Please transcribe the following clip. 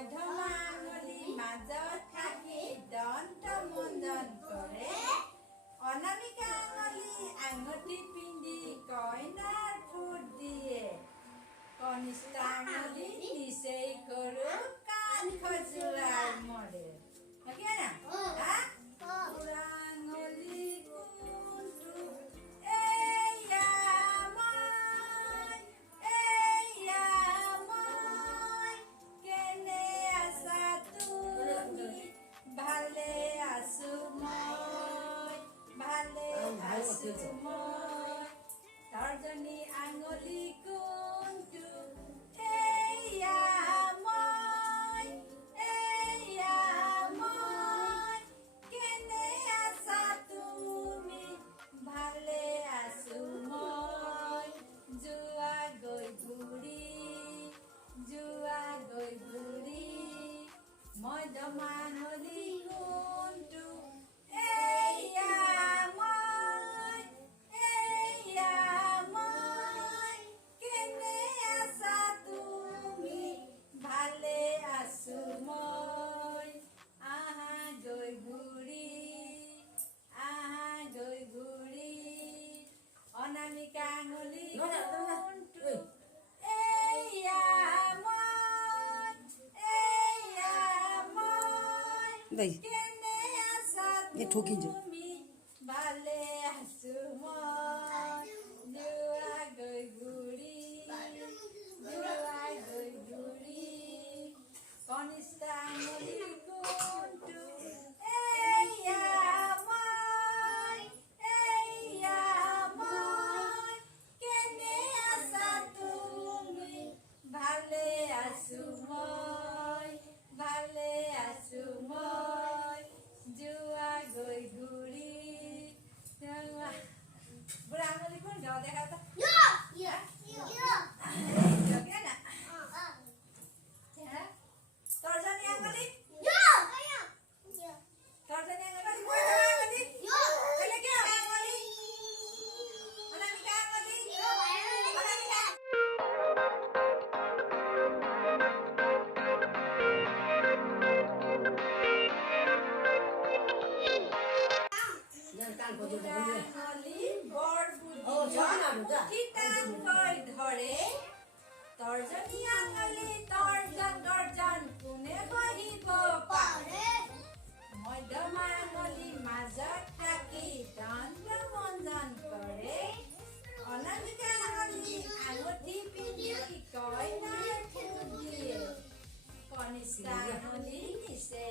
মধ্যমা আঙুলি মাজত থাকি দন্ত মন্দন কৰে অনামিকা আঙুলি আঙুঠি পিন্ধি কইনাৰ ফুট দিয়ে কনিষ্ঠ আঙুলি নিচেই কৰো কাণ খজুৱাই মৰে okay না বুঢ়া আঙুলি কোনটো এয়া মই কেনে আছা তুমি ভালে আছো মই তৰ্জনী আঙুলি কোনটো এয়া মই কেনে আছা তুমি ভালে আছো মই যোৱা গৈ ঘূৰি মধ্যমা আঙুলি কোনটো এয়া মই কেনে আছা তুমি ভালে আছো মই আহা গৈ ঘূৰি অনামিকা আঙুলি কোনটো এয়া মই কেনে আছা তুমি ভালে আছো মই যোৱা গৈ ঘূৰি কনিষ্ঠ আঙুলি কোনটো এয়া মই কেনে আছা তুমি ভালে আছো মই যোৱা গৈ ঘূৰি বুঢ়া আঙুলি কোন গাঁও দেখা তো তৰ্জনী আঙুলি অনামিকা আঙুলি ধৰে তৰ্জনী আঙুলি তৰ্জন কোনে বহিব পাৰে মধ্যমা আঙুলি মাজত থাকি দন্ত মন্দন কৰে অনামিকা আঙুলি আঙুঠি পিন্ধি কইনাৰ ফুট দিয়ে কনিষ্ঠ আঙুলি নিচেই